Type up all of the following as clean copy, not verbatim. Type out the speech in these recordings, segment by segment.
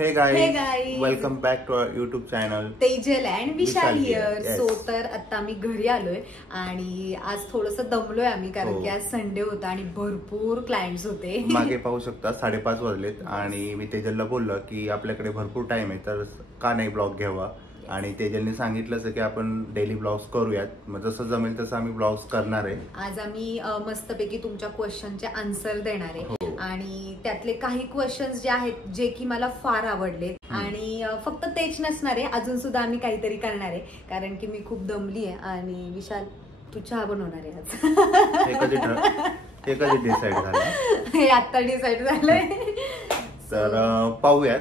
Hey guys, welcome back to our YouTube channel. Tejal and Vishal here. Yes. So तर आता आम्ही घरी आलोय आणि आज थोडस दमलोय आम्ही कारण की आज संडे होता आणि भरपूर क्लायंट्स होते. मागे पाहू शकता 5:30 वाजलेत आणि मी तेजलला बोललो की आपल्याकडे भरपूर टाइम आहे तर का नाही ब्लॉग घ्यावा. आणि तेजलने सांगितलंच की आपण डेली ब्लॉग्स करूयात. मग जसं जमेल तसं आम्ही ब्लॉग्स करणार आहे. आज आम्ही मस्तपैकी तुमच्या क्वेश्चनचे आन्सर देणार आहे आणि त्यातले काही क्वेश्चन्स जे आहेत जे की मला फार आवडले आणि फक्त तेच नसणार आहे, अजून सुद्धा आम्ही काहीतरी करणार आहे कारण की मी खूप दमली आहे. आणि विशाल तू चहा बनवणार आहे आज. हे कधी डिसाईड झालं? हे आता डिसाईड झालंय. तर पाहूयात,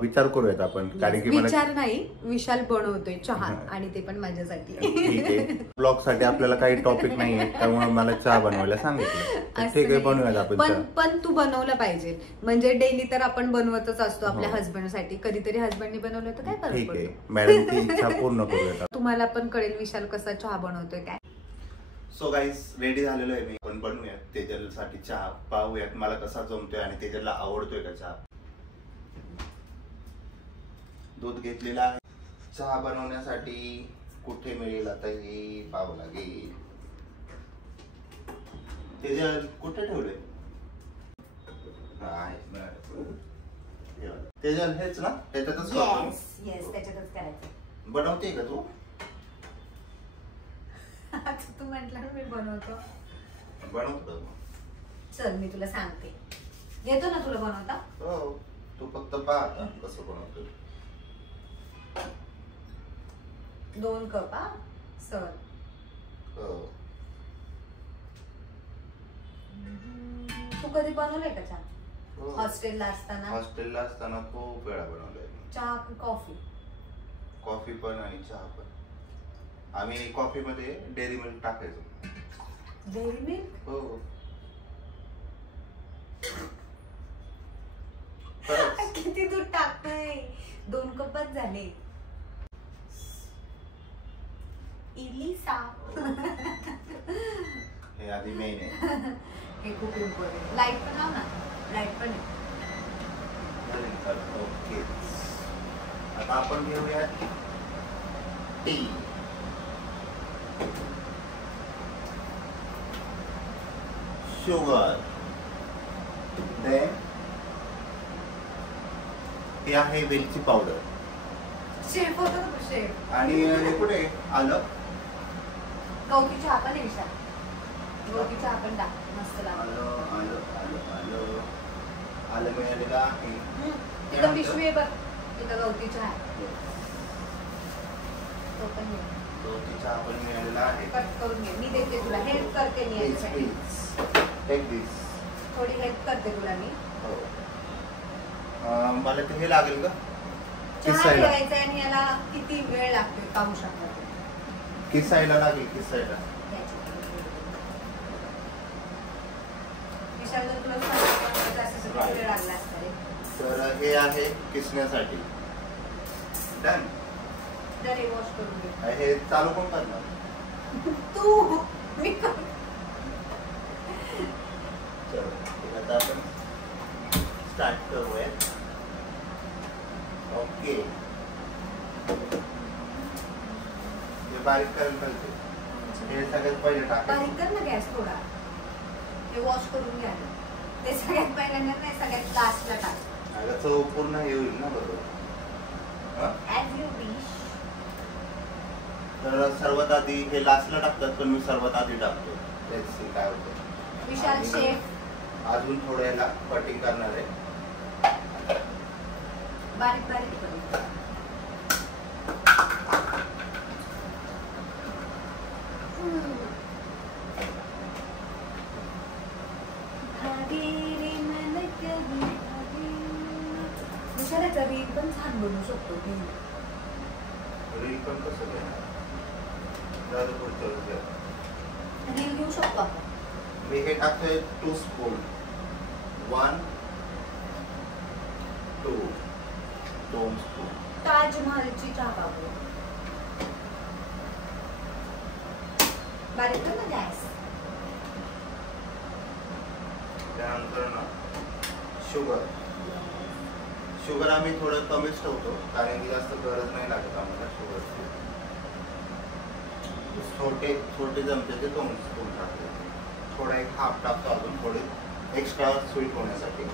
विचार करूयात आपण. कारण की विचार नाही, विशाल बनवतोय चहा आणि ते पण माझ्यासाठी. ठीक आहे, ब्लॉग साठी आपल्याला काही टॉपिक नाहीये त्यामुळे मला चहा बनवायला सांगितलं. ठीक आहे, बनवूयात आपण. पण तू बनवलं पाहिजे. म्हणजे डेली तर आपण बनवतच असतो आपल्या हस्बंड साठी. कधीतरी हस्बंडनी बनवलं तर काय फरक पडतो. ठीक आहे, मॅडमची इच्छा पूर्ण करूयात. तुम्हाला पण कळेल विशाल कसा चहा बनवतोय काय. सो गाईस, रेडी झालेलो आहे मी. पण बनवूयात तेजल साठी चहा. पाहूयात मला कसा जमतोय आणि तेजलला आवडतोय का चहा. दूध घेतलेला आहे. चहा बनवण्यासाठी कुठे मिळेल आता हे पाहावं लागेल. तेजल कुठे ठेवले? तेजल हेच ना, त्याच्यातच करतो. येस, त्याच्यातच करायचं. बनवते का तू? तू म्हटलं मी बनवतो. बनवतो. चल मी तुला सांगते. येतो ना तुला बनवता? हो, तू फक्त पाहा कसं बनवतो. 2 कप सर. तू कधी बनवलंय का चहा? हॉस्टेलला असताना खूप वेळा बनवलंय. चहा कॉफी? कॉफी पण आणि चहा पण. आम्ही कॉफी मध्ये डेअरी मिल्क टाकायचो. Dairy milk? हो. किती दूध टाकतोय? 2 कपच झाले. इलिसा. हे आधी मेन आहे. हे खूप इम्पॉर्टंट. लाईट पण लाव ना. लाईट पण आहे. ओके, आता आपण घेऊया टी. शुगर. देन हे आहे वेलची पावडर. शेफ होतो ना शेफ. आणि हे कुठे आलं? गवती चहा पण आहे विशाल. गवती चहा पण टाक, मस्त लागतं. आलं मिळालेलं आहे. तिथं पिशवी आहे बघ, तिथं गवती चहा आहे. तो पण घे. गवती चहा पण मिळालेला आहे. कट करून घे, मी देते तुला. हेल्प करते मी याच्यासाठी. टेक दिस. थोडी हेल्प करते तुला मी. मला ते हे लागेल का? चहा ठेवायचा आणि याला किती वेळ लागतो पाहू शकता. किसायला लागेल, किसायला. तर हे आहे किसण्यासाठी. डन. वॉश करून घे. हे चालू कोण करणार? तू. मी आता आपण स्टार्ट करूया. ओके, बारीक करायला पाहिजे. हे सगळ्यात पहिले टाकायचं. बारीक कर ना गॅस थोडा. हे वॉश करून घ्या. ते सगळ्यात पहिल्यांदा नाही, सगळ्यात लास्टला टाक. अगं चव पूर्ण हे होईल ना. बरोबर. As you wish. तर सर्वात आधी हे लास्टला टाकतात पण मी सर्वात आधी टाकतो. लेट्स सी काय होतं. विशाल शेफ अजून थोडं याला कटिंग करणार आहे. बारीक बारीक करून. विशालाचा रील पण छान बनवू शकतो. रील पण कसं घेणार? रील घेऊ शकतो आपण. मी हे टाकतोय 2 स्पून. 1 2 स्पून. ताजमहलची चहा पावडर. बारीक कर ना गॅस. त्यानंतर ना शुगर. शुगर आम्ही थोडं कमीच ठेवतो कारण की जास्त गरज नाही लागत आम्हाला शुगरची. छोटे छोटे चमचे ते 2 स्पून टाकते. थोडा एक हाफ टाकतो अजून थोडे एक्स्ट्रा स्वीट होण्यासाठी.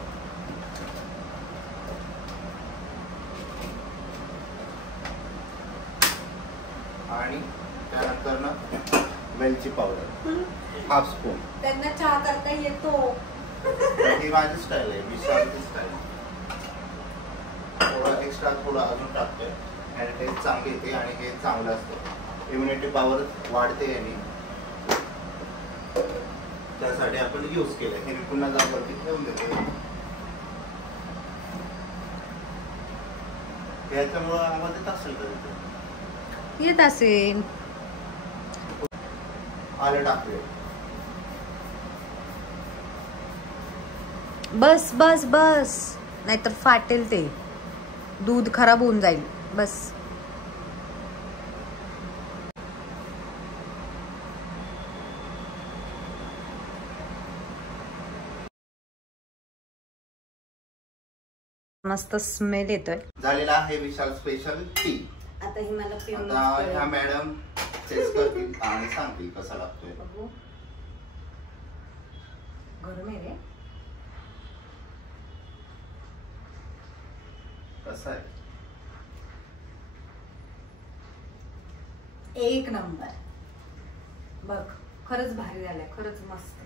आणि त्यानंतर ना वेलची पावडर हाफ स्पून. त्यांना चहा करता येतो. ही माझी स्टाईल आहे, विशालची स्टाईल. थोडा एक्स्ट्रा थोडा अजून टाकतोय आणि टेस्ट चांगली येते आणि हे चांगलं असतं. इम्युनिटी पॉवर वाढते आणि त्यासाठी आपण यूज केलं. हे मी पुन्हा जागेवरती ठेवून देतो. याच्यामुळं आवाज येत असेल का? येत असेल. आलं टाकूया. बस बस बस, नाहीतर फाटेल ते, दूध खराब होऊन जाईल. बस. मस्त स्मेल येतोय. झालेला आहे विशाल स्पेशल टी. आता ही मला पिऊन आता ह्या मॅडम टेस्ट करतील आणि सांगतील कसा लागतोय. गरम आहे रे. कसा आहे? एक नंबर. बघ खरंच भारी झालंय, खरंच मस्त.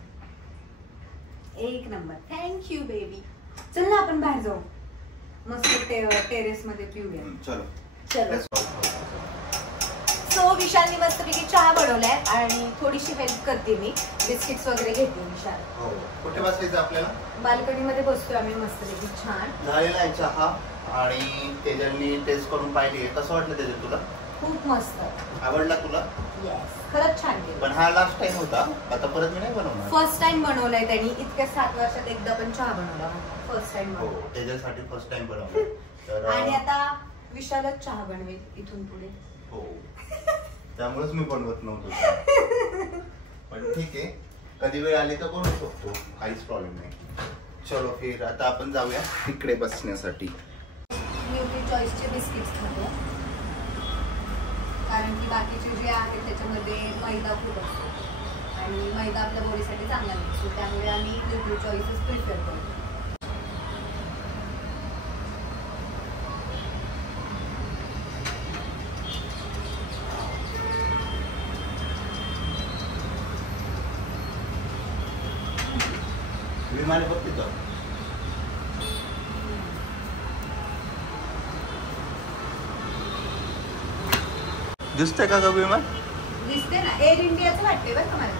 एक नंबर. Thank you baby. चल ना आपण बाहेर जाऊ, मस्त टेरेस मध्ये पिऊया. चलो चलो. सो विशालने मस्तपैकी चहा बनवलाय आणि थोडीशी हेल्प करते मी. बिस्किट्स वगैरे घेते विशाल. हो. कुठे बसायचं आपल्याला? बाल्कनी मध्ये बसतोय आम्ही मस्तपैकी. छान झालेला आहे चहा आणि तेजलनी टेस्ट करून पाहिली. कसं वाटलं तेजल तुला? खूप मस्त. आवडला तुला? येस, खरंच छान केलं. पण हा लास्ट टाइम होता, आता परत मी नाही बनवणार. फर्स्ट टाइम बनवलाय त्यांनी. इतक्या 7 वर्षात एकदा पण चहा बनवला. First time. हो, त्याच्यासाठी फर्स्ट टाइम बनवला. तर आणि आता विशालच चहा बनवेल इथून पुढे. हो, त्यामुळेच मी बनवत नव्हतो. पण ठीक आहे, कधी वेळ आली तर बनवू शकतो, काहीच प्रॉब्लेम नाही. चलो फिर आता आपण जाऊया तिकडे बसण्यासाठी. न्यूट्री चॉईसचे बिस्किट्स खातो कारण की बाकीचे जे आहेत त्याच्यामध्ये मैदा खूप असतो आणि मैदा आपल्या बॉडीसाठी चांगला नसतो. त्यामुळे आम्ही न्यूट्री चॉईसच प्रिफर करतो. विमान बघते जाऊ. दिसतंय का ग विमान? दिसते ना, एअर इंडियाचं वाटते बरं का मला.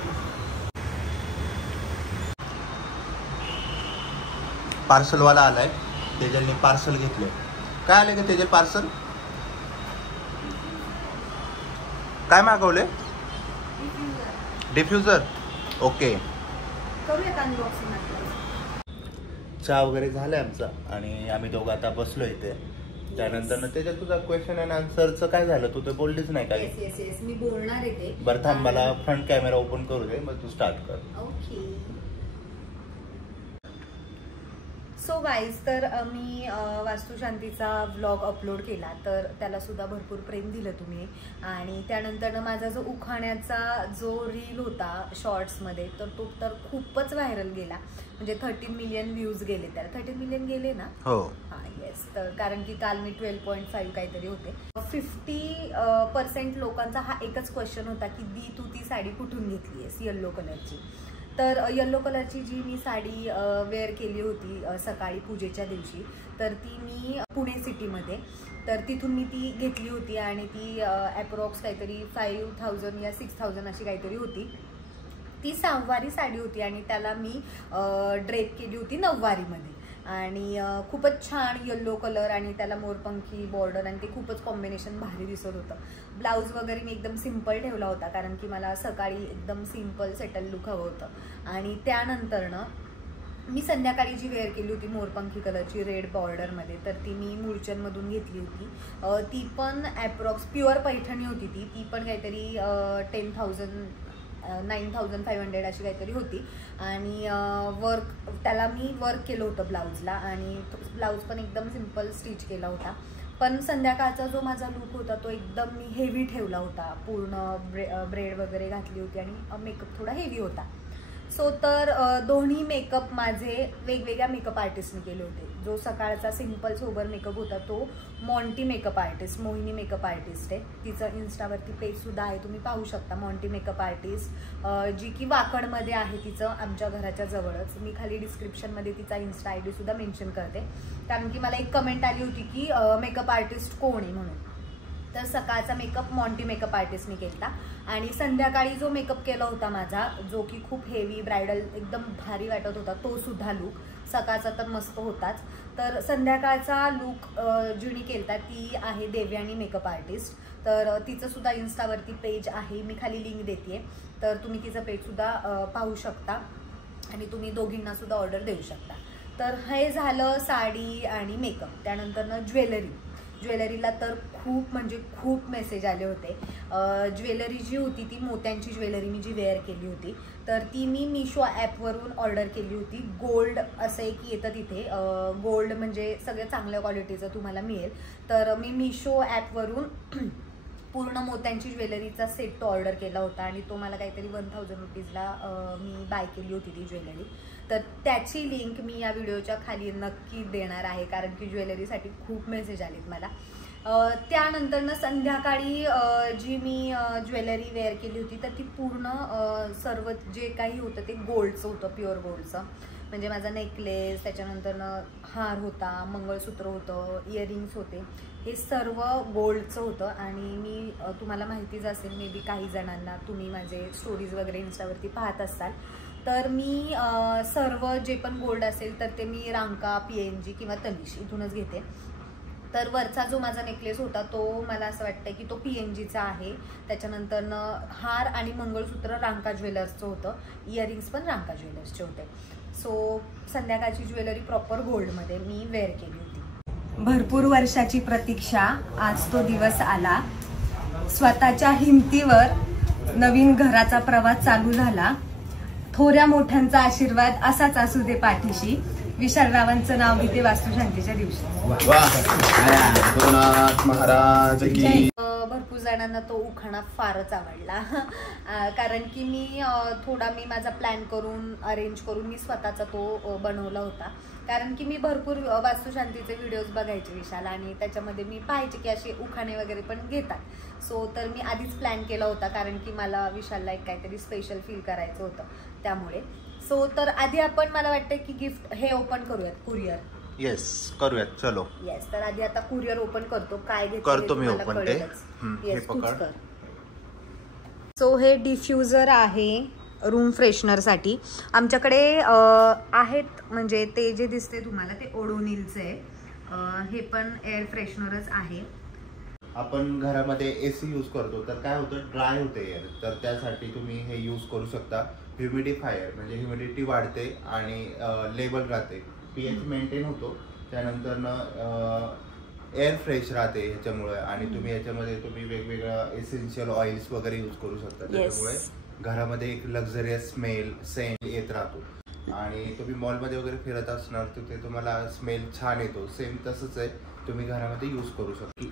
पार्सलवाला आलाय, तेजलने पार्सल घेतलंय. काय आलंय का तेजल पार्सल? काय मागवले? डिफ्युजर. ओके, करूयात अनबॉक्सिंग. चहा वगैरे झालाय आमचा आणि आम्ही दोघं आता बसलो इथे. त्यानंतर त्याच्यात तुझा क्वेश्चन अँड आन्सरचं काय झालं? तू तर बोललीच नाही काही. येस येस, मी बोलणार आहे ते. बरं थांब, मला फ्रंट कॅमेरा ओपन करू दे, मग तू स्टार्ट कर. ओके. सो गाईज, तर मी वास्तुशांतीचा व्लॉग अपलोड केला, तर त्याला सुद्धा भरपूर प्रेम दिलं तुम्ही. आणि त्यानंतर माझा जो उखाण्याचा जो रील होता शॉर्ट्समध्ये, तर तो तर खूपच व्हायरल गेला. म्हणजे 13 मिलियन व्ह्यूज गेले. त्याला 13 मिलियन गेले ना? हो. हां येस. तर कारण की काल मी 12.5 काहीतरी होते. 50% लोकांचा हा एकच क्वेश्चन होता की दी तू ती साडी कुठून घेतली आहेस येल्लो कलरची. तर येल्लो कलरची जी मी साडी वेअर केली होती सकाळी पूजेच्या दिवशी, तर ती मी पुणे सिटीमध्ये, तर तिथून मी ती घेतली होती आणि ती ॲप्रॉक्स काहीतरी 5,000 या 6,000 अशी काहीतरी होती. ती 6वारी साडी होती आणि त्याला मी ड्रेप केली होती 9वारीमध्ये. आणि खूपच छान येल्लो कलर आणि त्याला मोरपंखी बॉर्डर आणि ते खूपच कॉम्बिनेशन भारी दिसत होतं. ब्लाऊज वगैरे मी एकदम सिम्पल ठेवला होता कारण की मला सकाळी एकदम सिम्पल सेटल लुक हवं होतं. आणि त्यानंतरनं मी संध्याकाळी जी वेअर केली होती मोरपंखी कलरची रेड बॉर्डरमध्ये, तर ती मी मुळचंदमधून घेतली होती. ती पण ॲप्रॉक्स प्युअर पैठणी होती. ती पण काहीतरी 10,000 9500 अशी काहीतरी होती. आणि त्याला मी वर्क केलं होतं ब्लाऊजला, आणि ब्लाऊज पण एकदम सिम्पल स्टिच केला होता. पण संध्याकाळचा जो माझा लुक होता तो एकदम मी हेवी ठेवला होता. पूर्ण ब्रेड वगैरे घातली होती आणि मेकअप थोडा हेवी होता. सो तर दोन्ही मेकअप माझे वेगवेगळ्या मेकअप आर्टिस्टने केले होते. जो सकाळचा सिम्पल सोबर मेकअप होता तो मॉन्टी मेकअप आर्टिस्ट, मोहिनी मेकअप आर्टिस्ट आहे. तिचं इन्स्टावरती पेजसुद्धा आहे, तुम्ही पाहू शकता. मॉन्टी मेकअप आर्टिस्ट, जी की वाकडमध्ये आहे तिचं, आमच्या घराच्या जवळच. मी खाली डिस्क्रिप्शनमध्ये तिचा इन्स्टा ID सुद्धा मेन्शन करते, कारण की मला एक कमेंट आली होती की मेकअप आर्टिस्ट कोण आहे म्हणून. तर सकाळचा मेकअप मॉन्टी मेकअप आर्टिस्टने केला. आणि संध्याकाळी जो मेकअप केला होता माझा, जो की खूप हेवी ब्रायडल एकदम भारी वाटत होता, तो सुद्धा लुक. सकाळचा तर मस्त होताच. तर संध्याकाळचा लुक जिने केलता ती आहे देवयानी मेकअप आर्टिस्ट. तर तिचं सुद्धा इन्स्टावरती पेज आहे, मी खाली लिंक देते. तर तुम्ही तिचं पेजसुद्धा पाहू शकता आणि तुम्ही दोघींना सुद्धा ऑर्डर देऊ शकता. तर हे झालं साडी आणि मेकअप. त्यानंतर ज्वेलरीला तर खूप म्हणजे खूप मेसेज आले होते. ज्वेलरी जी होती ती मोत्यांची ज्वेलरी मी जी वेअर केली होती, तर ती मी मिशो ॲपवरून ऑर्डर केली होती. गोल्ड असं एक येतं तिथे, गोल्ड म्हणजे सगळं चांगल्या क्वालिटीचं तुम्हाला मिळेल. तर मी मिशो ॲपवरून पूर्ण मोत्यांची ज्वेलरीचा सेट तो ऑर्डर केला होता आणि तो मला काहीतरी 1000 रुपीजला मी बाय केली होती ती ज्वेलरी. तर त्याची लिंक मी या व्हिडिओच्या खाली नक्की देणार आहे, कारण की ज्वेलरीसाठी खूप मेसेज आलेत मला. त्यानंतर संध्याकाळी जी मी ज्वेलरी वेअर केली होती तर ती पूर्ण सर्व जे काही होतं ते गोल्डचं होतं, प्युअर गोल्डचं. म्हणजे माझा नेकलेस, त्याच्यानंतर हार होता, मंगळसूत्र होतं, इयरिंग्स होते, हे सर्व गोल्डचं होतं. आणि मी तुम्हाला माहितीच असेल मे बी काही जणांना, तुम्ही माझे स्टोरीज वगैरे इन्स्टावरती पाहत असाल, तर मी सर्व जे पण गोल्ड असेल तर ते मी रांका, PNG किंवा तनिष इथूनच घेते. तर वरचा जो माझा नेकलेस होता तो मला असं वाटतं की तो PNGचा आहे. त्याच्यानंतर हार आणि मंगळसूत्र रांका ज्वेलर्सचं होतं, इयरिंग्स पण रांका ज्वेलर्सचे होते. सो संध्याकाळची ज्वेलरी प्रॉपर गोल्डमध्ये मी वेअर केली होती. भरपूर वर्षाची प्रतीक्षा, आज तो दिवस आला. स्वतःच्या हिमतीवर नवीन घराचा प्रवास चालू झाला. थोड्या मोठ्यांचा आशीर्वाद असाच असू दे पाठीशी. विशालरावांचं नाव घेते वास्तुशांतीच्या दिवशी. भरपूर जणांना तो उखाणा फारच आवडला, कारण की मी माझा प्लॅन करून अरेंज करून मी स्वतःचा तो बनवला होता. कारण की मी भरपूर वास्तुशांतीचे व्हिडिओज बघायचे विशाल, आणि त्याच्यामध्ये मी पाहायचे की असे उखाणे वगैरे पण घेतात. सो तर मी आधीच प्लॅन केला होता, कारण की मला विशालला एक काहीतरी स्पेशल फील करायचं होतं त्यामुळे. सो तर आधी आपण, मला वाटतं की गिफ्ट हे ओपन करूयात, कुरिअर. येस करूयात, चलो. येस, तर आधी आता कुरिअर ओपन करतो. काय करतो मी ओपन ते. येस, पकड. सो हे डिफ्युजर आहे रूम फ्रेशनरसाठी. आमच्याकडे आहेत, म्हणजे ते जे दिसते तुम्हाला ते ओडोनिलचे आहे. हे पण एअर फ्रेशनरच आहे. आपण घरामध्ये AC यूज करतो तर काय होतं, ड्राय होते एअर, तर त्यासाठी तुम्ही हे यूज करू शकता. ह्युमिडिफायर म्हणजे ह्युमिडिटी वाढते आणि लेवल राहते, pH मेंटेन होतो. त्यानंतर एअर फ्रेश राहते ह्याच्यामुळे. आणि तुम्ही याच्यामध्ये वेगवेगळ्या एसेन्शियल ऑइल्स वगैरे यूज करू शकता. त्याच्यामुळे घरामध्ये एक लक्झरियस स्मेल, सेंट येत राहतो. आणि तुम्ही मॉलमध्ये वगैरे फिरत असणार तर ते तुम्हाला स्मेल छान येतो. सेम तसंच आहे, तुम्ही घरामध्ये यूज करू शकता.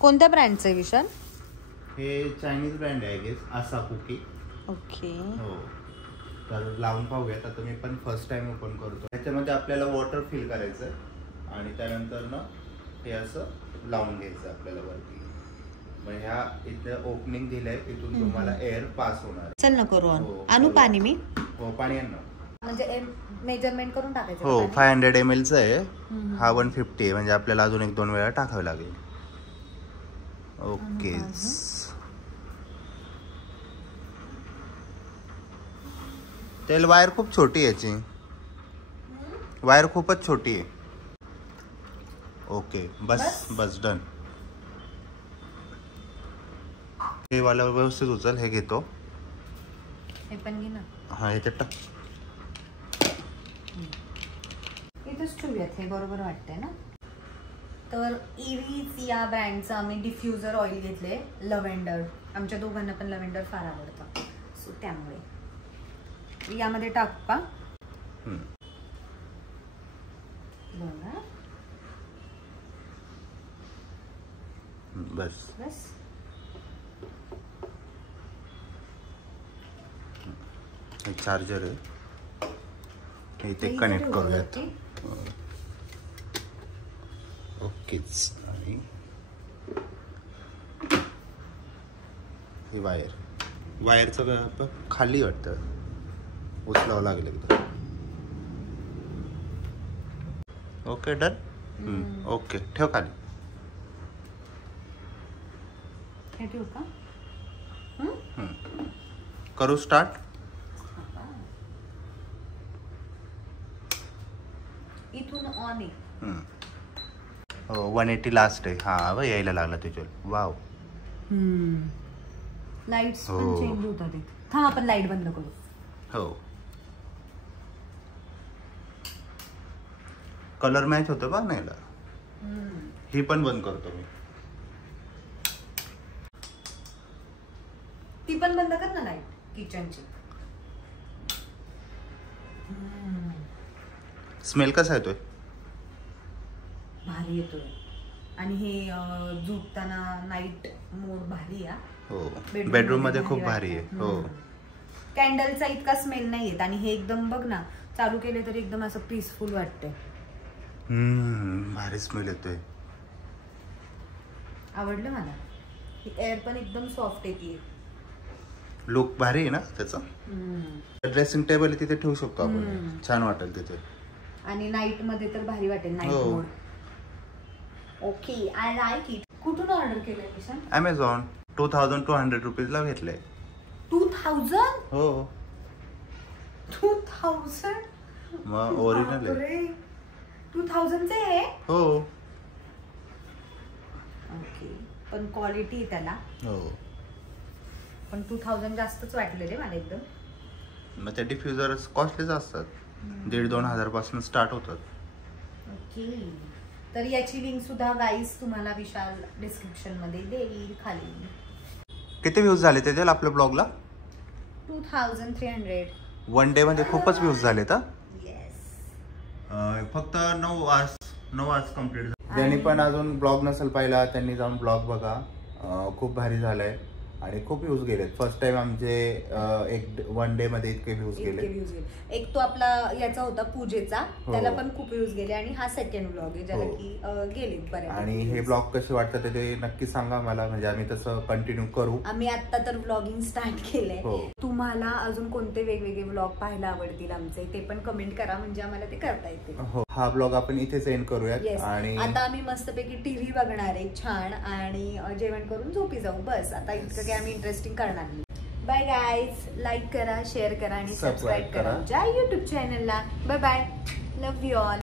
कोणत्या ब्रँडचं आहे विशाल? हे चायनीज ब्रँड आहे गेस, आसा कुकी. ओके, हो. तर लावून पाहूयात. आता मी पण फर्स्ट टाइम ओपन करतो. ह्याच्यामध्ये आपल्याला वॉटर फिल करायचं आणि त्यानंतर ना हे असं लावून घ्यायचं आपल्याला वरती. मग ह्या इथे ओपनिंग दिलंय, इथून तुम्हाला एअर पास होणार. चल ना करू. आणू पाणी मी? हो, पाणी आण ना. म्हणजे मेजरमेंट करून टाकायचं. हो, 500 ml चं आहे. हा 150 आहे, म्हणजे आपल्याला अजून 1-2 वेळा टाकावे लागेल. ओके. तेल वायर खूप छोटी आहे याची, वायर खूपच छोटी आहे. ओके, बस डन. हे वाला व्यवस्थित उचल, हे घेतो. हे पण घे ना. हा, हे टाक. इथेच ठेवूयात, हे बरोबर वाटतंय ना. तर इव्हीज या ब्रँडचं आम्ही डिफ्युजर ऑइल घेतले, लव्हेंडर. आमच्या दोघांना पण लव्हेंडर फार आवडतं. सो त्यामुळे यामध्ये टाकू का? बघा बस बस. चार्जर आहे इथे कनेक्ट करूयात. ओकेच. आणि ही वायरचं खाली वाटतं, उचलावं लागेल एकदा. Okay done. ओके ठेव खाली. हे ठेवू का? करू स्टार्ट. इथून ऑन आहे. 180 लास्ट आहे. हा यायला लागला त्याच्यावर. वाव. लाईट्स पण चेंज होतात. थांब आपण लाईट बंद करू. हो कलर मॅच होतं बघ नाही. ही पण बंद करतो मी. ती पण बंद कर ना लाईट किचनची. स्मेल कसा येतोय? भारी येतोय. आणि हे झोपताना नाईट मोड भारी आहे. हो बेडरूम मध्ये खूप भारी आहे. हो कॅन्डलचा इतका स्मेल नाही येत. आणि हे एकदम बघ ना चालू केले तरी एकदम असं पीसफुल वाटतंय. भारी स्मेल येतोय. आवडलं मला. एअर पण एकदम सॉफ्ट येते. लुक भारी आहे ना त्याचा. ड्रेसिंग टेबल तिथे ठेवू शकतो आपण. छान वाटेल तिथे. आणि नाईट मध्ये तर भारी वाटेल. Night mode. Okay I like it. कुठून ऑर्डर केलंय किशन? Amazon. 2200 रुपीजला घेतलंय. 2000? हो 2000. मग ओरिजिनल आहे. 2000 चे आहे. हो ओके पण क्वालिटी त्याला. हो पण 2000 जास्तच वाटले रे मला एकदम. मग ते डिफ्युजर कॉस्टलीच असतात. 1,500-2,000 पासून स्टार्ट होतात. ओके तर याची लिंक सुद्धा गाईस तुम्हाला विशाल डिस्क्रिप्शन मध्ये देईल खाली. किती व्ह्यूज झाले त्याच्यात आपल्या ब्लॉगला? 2300. 1 डे मध्ये खूपच व्ह्यूज झाले. तर येस फक्त 9 आवर्स कंप्लीट झाले. ज्यांनी पण अजून ब्लॉग नसेल पाहिला त्यांनी जाऊन ब्लॉग बघा. खूप भारी झालाय आणि खूप व्ह्यूज गेलेत. फर्स्ट टाइम आमचे 1 डे मध्ये इतके व्ह्यूज गेले. एक तो आपला याचा होता पूजेचा. त्याला पण खूप व्ह्यूज गेले. आणि हा सेकंड ब्लॉग आहे ज्याला की गेले बरे. आणि हे ब्लॉग कसे वाटतात ते नक्की सांगा मला. म्हणजे आम्ही तसं कंटिन्यू करू. आम्ही आता तर ब्लॉगिंग स्टार्ट केलंय. तुम्हाला अजून कोणते वेगवेगळे ब्लॉग पाहायला आवडतील आमचे ते पण कमेंट करा. म्हणजे आम्हाला ते करता येतील. हो हा ब्लॉग आपण इथेच एंड करूयात. आणि आता आम्ही मस्तपैकी टीव्ही बघणार आहे छान. आणि जेवण करून झोपी जाऊ. बस आता इतकं काही आम्ही इंटरेस्टिंग करणार नाही. Bye guys. लाईक करा, शेअर करा आणि सबस्क्राईब करा आमच्या युट्यूब चॅनलला. Bye bye. Love you all.